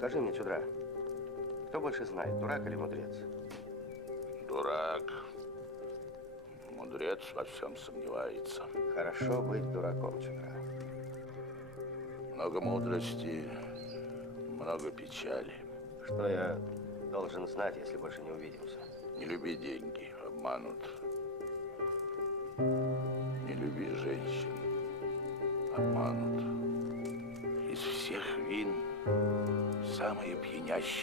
Скажи мне, Чудра, кто больше знает, дурак или мудрец? Дурак. Мудрец во всем сомневается. Хорошо быть дураком, Чудра. Много мудрости, много печали. Что я должен знать, если больше не увидимся? Не люби деньги, обманут. Не люби женщин, обманут. Из всех вин самое пьянящее.